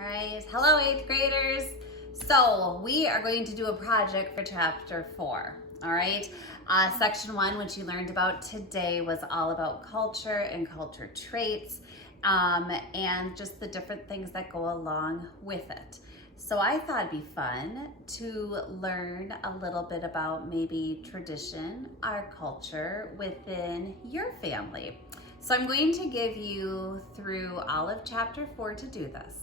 All right, hello 8th graders. So we are going to do a project for chapter 4, all right? Section 1, which you learned about today, was all about culture and culture traits and just the different things that go along with it. So I thought it'd be fun to learn a little bit about maybe tradition, our culture within your family. So I'm going to give you through all of chapter 4 to do this.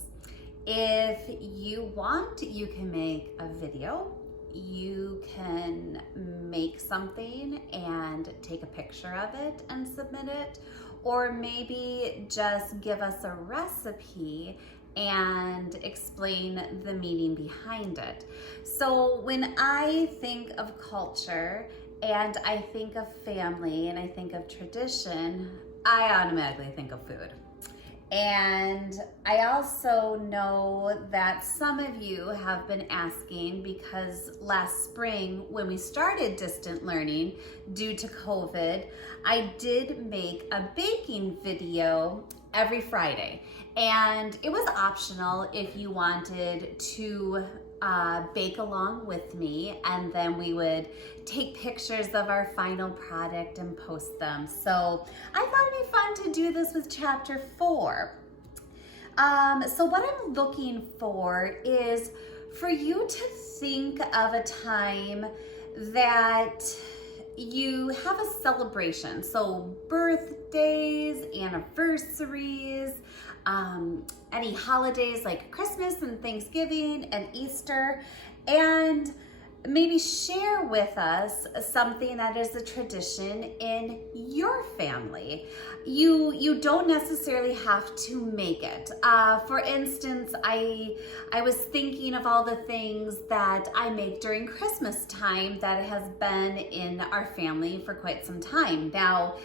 If you want, you can make a video. You can make something and take a picture of it and submit it, or maybe just give us a recipe and explain the meaning behind it. So when I think of culture and I think of family and I think of tradition, I automatically think of food. And I also know that some of you have been asking, because last spring when we started distant learning due to COVID, I did make a baking video every Friday. And it was optional if you wanted to bake along with me, and then we would take pictures of our final product and post them. So I thought it'd be fun to do this with chapter 4. So what I'm looking for is for you to think of a time that you have a celebration. So birthdays, anniversaries, any holidays like Christmas and Thanksgiving and Easter, and maybe share with us something that is a tradition in your family. You don't necessarily have to make it. For instance, I was thinking of all the things that I make during Christmas time that has been in our family for quite some time. Now,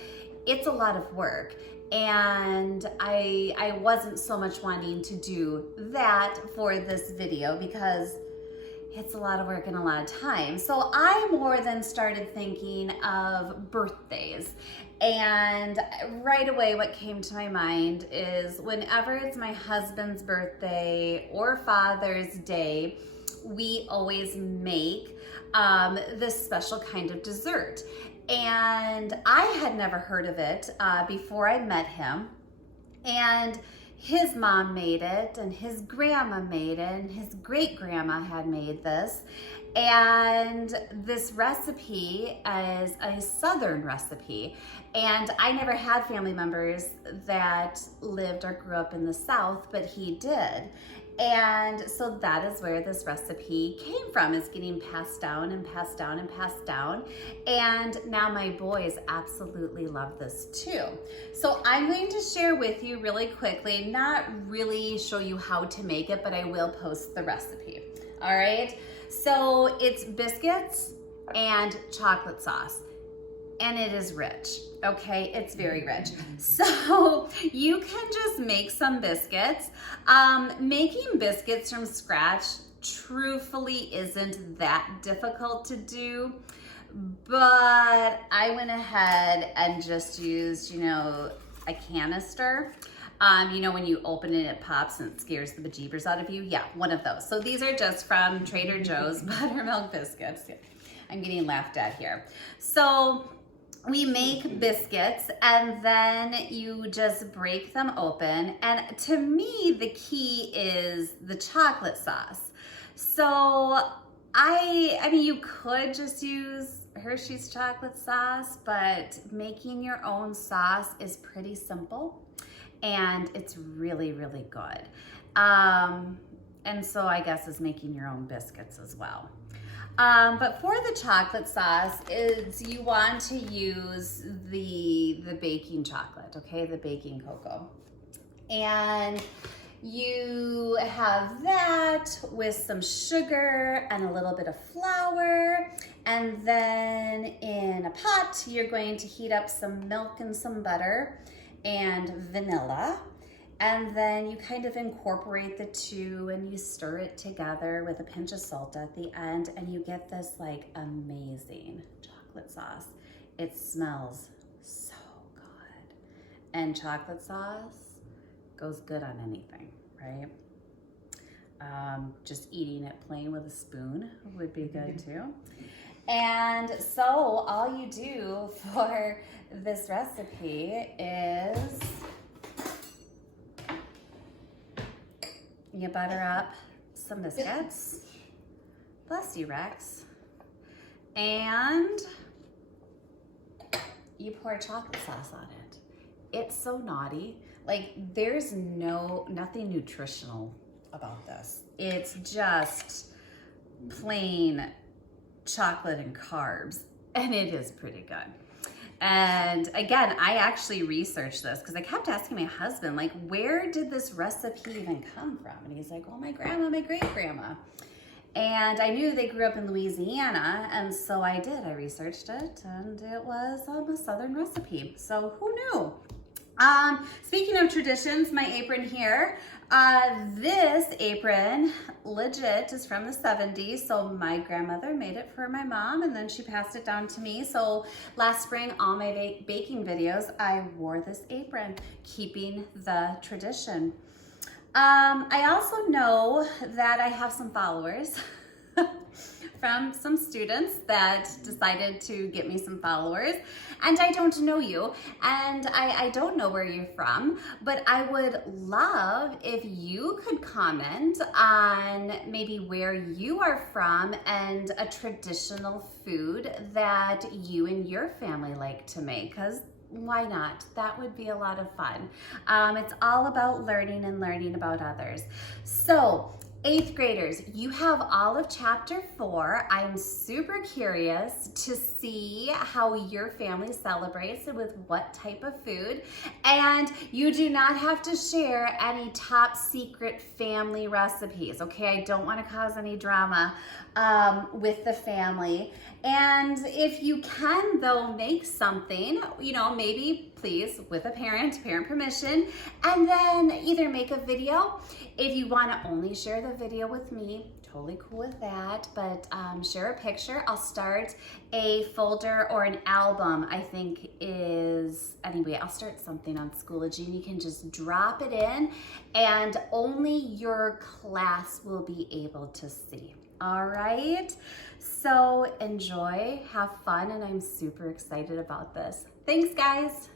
it's a lot of work, and I wasn't so much wanting to do that for this video because it's a lot of work and a lot of time. So I more than started thinking of birthdays. And right away what came to my mind is whenever it's my husband's birthday or Father's Day, we always make this special kind of dessert. And I had never heard of it before I met him. And his mom made it, and his grandma made it, and his great grandma had made this. And this recipe is a Southern recipe. And I never had family members that lived or grew up in the South, but he did. And so that is where this recipe came from. It's getting passed down and passed down and passed down. And now my boys absolutely love this too. So I'm going to share with you really quickly, not really show you how to make it, but I will post the recipe. All right. So it's biscuits and chocolate sauce. And it is rich, okay? It's very rich. So you can just make some biscuits. Making biscuits from scratch truthfully isn't that difficult to do, but I went ahead and just used, a canister. When you open it, it pops and it scares the bejeebers out of you. Yeah, one of those. So these are just from Trader Joe's buttermilk biscuits. I'm getting laughed at here. So we make biscuits and then you just break them open. And to me, the key is the chocolate sauce. So I mean, you could just use Hershey's chocolate sauce, but making your own sauce is pretty simple and it's really, really good. And so I guess is making your own biscuits as well. But for the chocolate sauce, you want to use the baking chocolate, okay, the baking cocoa. And you have that with some sugar and a little bit of flour. And then in a pot, you're going to heat up some milk and some butter and vanilla. And then you kind of incorporate the two and you stir it together with a pinch of salt at the end, and you get this like amazing chocolate sauce. It smells so good. And chocolate sauce goes good on anything, right? just eating it plain with a spoon would be good too. And so all you do for this recipe is you butter up some biscuits. Bless you, Rex. And you pour chocolate sauce on it. It's so naughty. Like, there's nothing nutritional about this. It's just plain chocolate and carbs, and it is pretty good. And again, I actually researched this because I kept asking my husband, like, where did this recipe even come from? And he's like, well, my grandma, my great-grandma. And I knew they grew up in Louisiana, and so I did. I researched it, and it was a Southern recipe. So who knew? Speaking of traditions, my apron here, this apron legit is from the 70s. So my grandmother made it for my mom, and then she passed it down to me. So last spring, all my baking videos, I wore this apron, keeping the tradition. I also know that I have some followers from some students that decided to get me some followers, and I don't know you, and I don't know where you're from, but I would love if you could comment on maybe where you are from and a traditional food that you and your family like to make, because why not? That would be a lot of fun. It's all about learning and learning about others. So 8th graders, you have all of chapter 4. I'm super curious to see how your family celebrates and with what type of food. And you do not have to share any top secret family recipes, okay? I don't want to cause any drama with the family. And if you can, though, make something, you know, maybe please with a parent permission, and then either make a video. If you want to only share the video with me, totally cool with that, but share a picture. I'll start a folder or an album, I think anyway, I'll start something on Schoology, and you can just drop it in, and only your class will be able to see. All right, so enjoy, have fun, and I'm super excited about this. Thanks, guys.